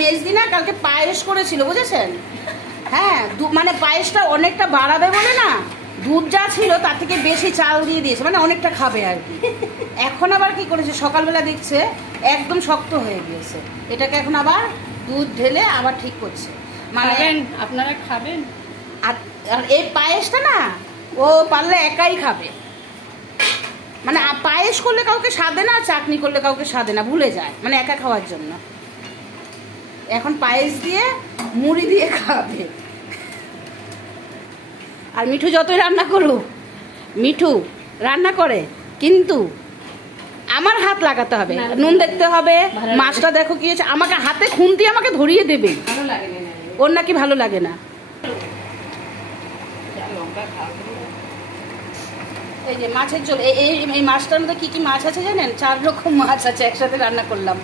মেজদি না কালকে পায়েস করেছিল, বুঝেছেন? হ্যাঁ, মানে পায়েসটা অনেকটা বাড়াবে বলে না, দুধ যা ছিল তার থেকে বেশি চাল দিয়ে দিয়েছে, মানে অনেকটা খাবে আর কি। এখন আবার কি করেছে, সকালবেলা দেখছে একদম শক্ত হয়ে গিয়েছে, এটাকে এখন আবার দুধ ঢেলে আবার ঠিক করছে। মানে আপনারা খাবেন? আর এই পায়েসটা না ও পারলে একাই খাবে, মানে পায়েস করলে কাউকে সাধে না, চাটনি করলে কাউকে সাধে না, ভুলে যায়, মানে একা খাওয়ার জন্য। এখন পায়েস দিয়ে মুড়ি দিয়ে খাবে। আর মিঠু যতই রান্না করুক, মিঠু রান্না করে কিন্তু আমার হাত লাগাতে হবে, নুন দেখতে হবে, মাছটা দেখো কি হয়েছে, আমাকে হাতে খুন্তি আমাকে ধরিয়ে দেবে। ওর নাকি ভালো লাগে না। এই যে মাছের ঝোল, এই মাছটার মধ্যে কি কি মাছ আছে জানেন? 4 রকম মাছ আছে, একসাথে রান্না করলাম।